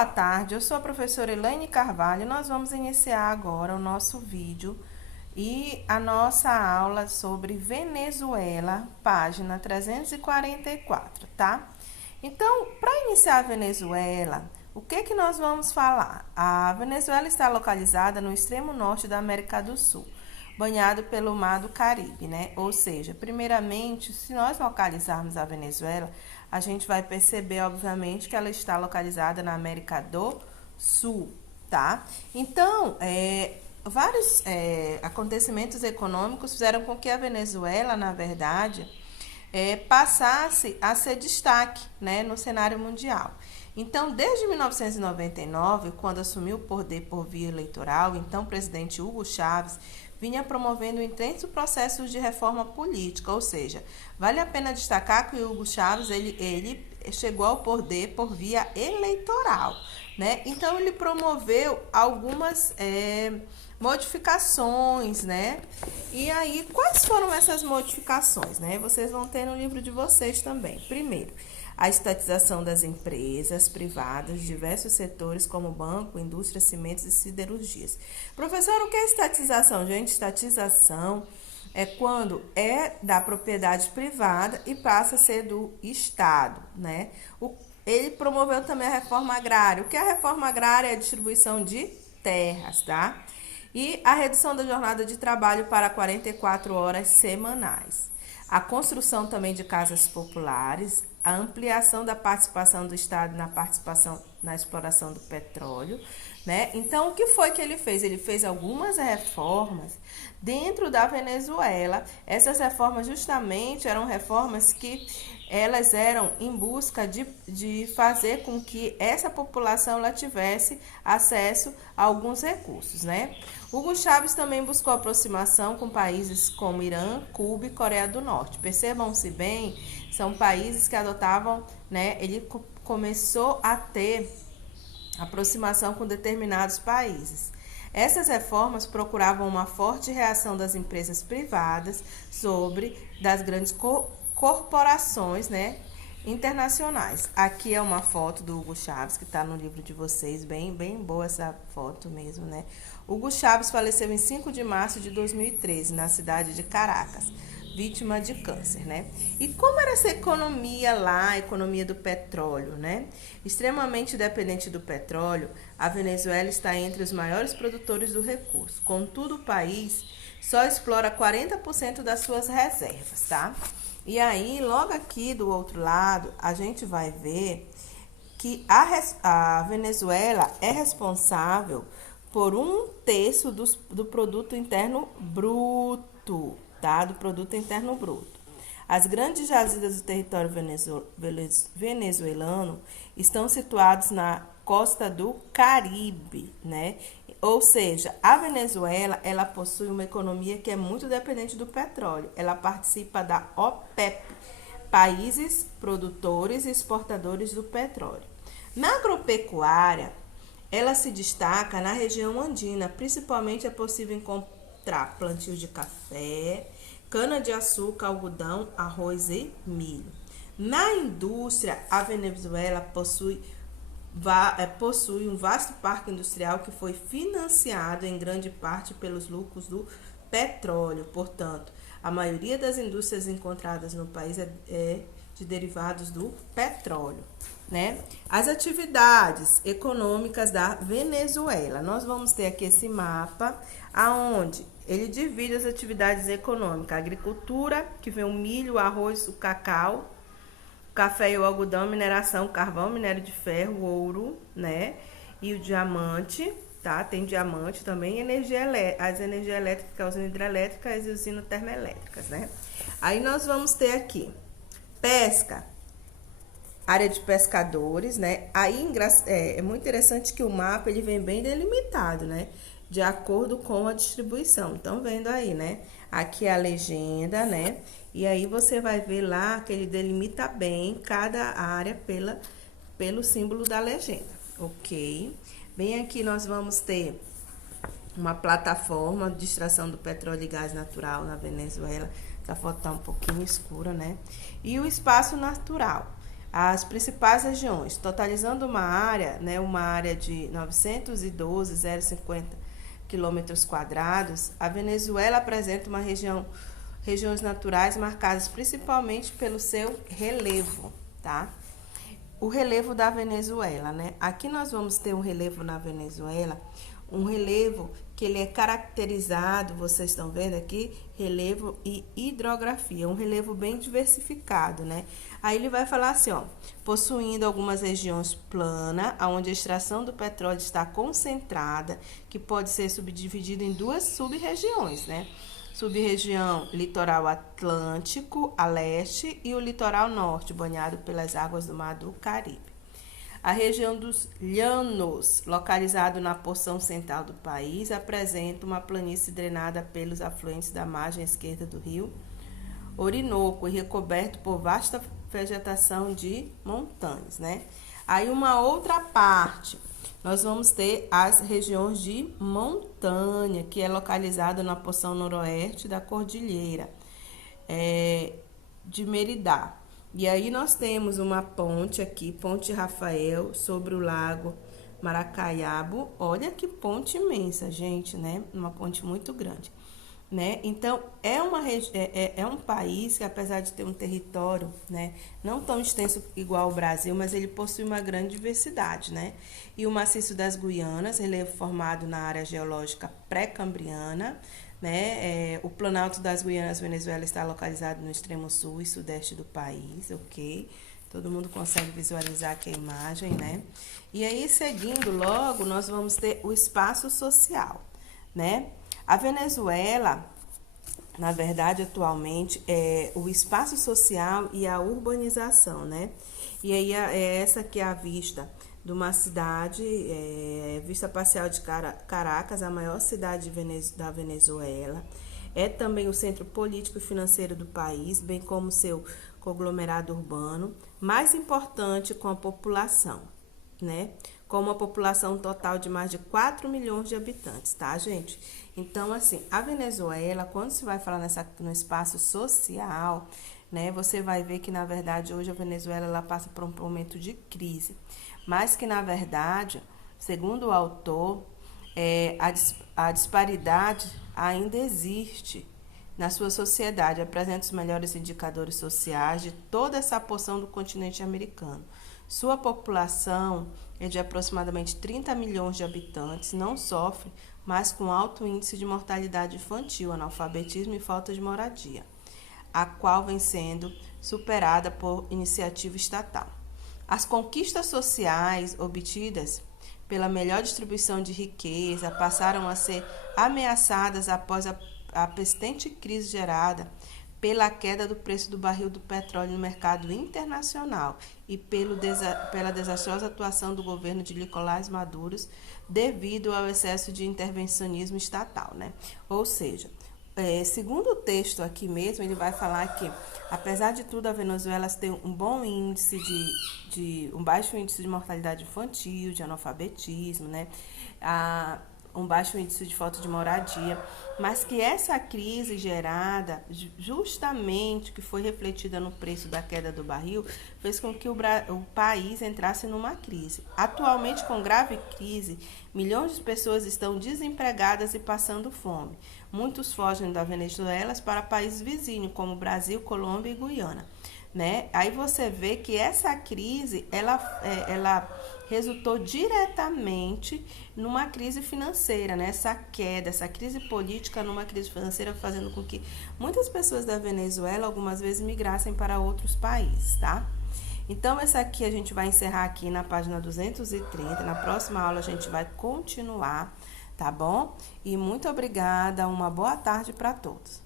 boa tarde, eu sou a professora Elaine Carvalho. Nós vamos iniciar agora o nosso vídeo e a nossa aula sobre Venezuela, página 344, tá? Então, para iniciar a Venezuela, o que nós vamos falar? A Venezuela está localizada no extremo norte da América do Sul, banhado pelo Mar do Caribe, né? Ou seja, primeiramente, se nós localizarmos a Venezuela, a gente vai perceber, obviamente, que ela está localizada na América do Sul, tá? Então, vários acontecimentos econômicos fizeram com que a Venezuela, na verdade, passasse a ser destaque, né, no cenário mundial. Então, desde 1999, quando assumiu o poder por via eleitoral, então o presidente Hugo Chávez vinha promovendo intenso processo de reforma política, ou seja, vale a pena destacar que o Hugo Chávez ele chegou ao poder por via eleitoral, né? Então ele promoveu algumas modificações, né? E aí, quais foram essas modificações, né? Vocês vão ter no livro de vocês também. Primeiro, a estatização das empresas privadas de diversos setores como banco, indústria, cimentos e siderurgias. Professor, o que é estatização? Gente, estatização é quando é da propriedade privada e passa a ser do Estado, né? Ele promoveu também a reforma agrária. O que é a reforma agrária? É a distribuição de terras, tá? E a redução da jornada de trabalho para 44 horas semanais. A construção também de casas populares, a ampliação da participação do Estado na participação na exploração do petróleo, né? Então, o que foi que ele fez? Ele fez algumas reformas dentro da Venezuela. Essas reformas justamente eram reformas que elas eram em busca de fazer com que essa população ela tivesse acesso a alguns recursos, né? Hugo Chávez também buscou aproximação com países como Irã, Cuba e Coreia do Norte. Percebam-se bem, são países que adotavam, né? Ele começou a ter aproximação com determinados países. Essas reformas procuravam uma forte reação das empresas privadas sobre das grandes corporações, né, internacionais. Aqui é uma foto do Hugo Chávez, que está no livro de vocês, bem boa essa foto mesmo, né? Hugo Chávez faleceu em 5 de março de 2013, na cidade de Caracas, vítima de câncer, né? E como era essa economia lá, a economia do petróleo, né? Extremamente dependente do petróleo, a Venezuela está entre os maiores produtores do recurso. Contudo, o país só explora 40% das suas reservas, tá? E aí, logo aqui do outro lado, a gente vai ver que a Venezuela é responsável por 1/3 do produto interno bruto, tá? Do produto interno bruto. As grandes jazidas do território venezuelano estão situadas na costa do Caribe, né? Ou seja, a Venezuela, ela possui uma economia que é muito dependente do petróleo. Ela participa da OPEP, países produtores e exportadores do petróleo. Na agropecuária, ela se destaca na região andina, principalmente é possível encontrar plantios de café, cana-de-açúcar, algodão, arroz e milho. Na indústria, a Venezuela possui um vasto parque industrial que foi financiado em grande parte pelos lucros do petróleo. Portanto, a maioria das indústrias encontradas no país é de derivados do petróleo, né? As atividades econômicas da Venezuela. Nós vamos ter aqui esse mapa, aonde ele divide as atividades econômicas. A agricultura, que vem o milho, o arroz, o cacau, o café e o algodão, mineração, carvão, minério de ferro, o ouro, né? E o diamante, tá? Tem diamante também, as energias elétricas, a usina hidrelétrica e as usinas termoelétricas, né? Aí nós vamos ter aqui pesca, área de pescadores, né? Aí é muito interessante que o mapa ele vem bem delimitado, né? De acordo com a distribuição. Então, vendo aí, né? Aqui é a legenda, né? E aí você vai ver lá que ele delimita bem cada área pelo símbolo da legenda, ok? Bem aqui nós vamos ter uma plataforma de extração do petróleo e gás natural na Venezuela. Essa foto tá um pouquinho escura, né? E o espaço natural. as principais regiões, totalizando uma área, né, uma área de 912,050 quilômetros quadrados, a Venezuela apresenta regiões naturais marcadas principalmente pelo seu relevo, tá? O relevo da Venezuela, né? Aqui nós vamos ter um relevo na Venezuela, um relevo que ele é caracterizado, vocês estão vendo aqui, relevo e hidrografia, um relevo bem diversificado, né? Aí ele vai falar assim, ó, possuindo algumas regiões planas, onde a extração do petróleo está concentrada, que pode ser subdividida em duas sub-regiões, né? Sub-região litoral atlântico a leste e o litoral norte, banhado pelas águas do Mar do Caribe. A região dos Llanos, localizado na porção central do país, apresenta uma planície drenada pelos afluentes da margem esquerda do rio Orinoco e recoberto por vasta vegetação de montanhas, né? Aí uma outra parte, nós vamos ter as regiões de montanha, que é localizado na porção noroeste da cordilheira de Merida. E aí nós temos uma ponte aqui, Ponte Rafael, sobre o lago Maracaibo. Olha que ponte imensa, gente, né? Uma ponte muito grande, né? Então, é um país que, apesar de ter um território, né, não tão extenso igual o Brasil, mas ele possui uma grande diversidade, né? E o maciço das Guianas, relevo formado na área geológica pré-cambriana, né? O Planalto das Guianas, Venezuela, está localizado no extremo sul e sudeste do país, ok? Todo mundo consegue visualizar aqui a imagem, né? E aí, seguindo logo, nós vamos ter o espaço social, né? A Venezuela, na verdade, atualmente, é o espaço social e a urbanização, né? E aí, essa aqui é a vista de uma cidade, vista parcial de Caracas, a maior cidade da Venezuela. É também o centro político e financeiro do país, bem como seu conglomerado urbano, mais importante com a população, né? Com uma população total de mais de 4 milhões de habitantes, tá, gente? Então, assim, a Venezuela, quando se vai falar no espaço social, né, você vai ver que, na verdade, hoje a Venezuela ela passa por um momento de crise, mas que, na verdade, segundo o autor, a disparidade ainda existe na sua sociedade, apresenta os melhores indicadores sociais de toda essa porção do continente americano. Sua população é de aproximadamente 30 milhões de habitantes, não sofre mais com alto índice de mortalidade infantil, analfabetismo e falta de moradia, a qual vem sendo superada por iniciativa estatal. As conquistas sociais obtidas pela melhor distribuição de riqueza passaram a ser ameaçadas após a persistente crise gerada pela queda do preço do barril do petróleo no mercado internacional e pela desastrosa atuação do governo de Nicolás Maduro devido ao excesso de intervencionismo estatal, né? Ou seja, segundo o texto aqui mesmo, ele vai falar que, apesar de tudo, a Venezuela tem um bom índice um baixo índice de mortalidade infantil, de analfabetismo, né? Um baixo índice de falta de moradia, mas que essa crise gerada, justamente que foi refletida no preço da queda do barril, fez com que o país entrasse numa crise. Atualmente, com grave crise, milhões de pessoas estão desempregadas e passando fome. Muitos fogem da Venezuela para países vizinhos, como Brasil, Colômbia e Guiana, né? Aí você vê que essa crise, ela resultou diretamente numa crise financeira, né? Essa queda, essa crise política numa crise financeira, fazendo com que muitas pessoas da Venezuela algumas vezes migrassem para outros países, tá? Então, essa aqui a gente vai encerrar aqui na página 230. Na próxima aula a gente vai continuar, tá bom? E muito obrigada, uma boa tarde para todos.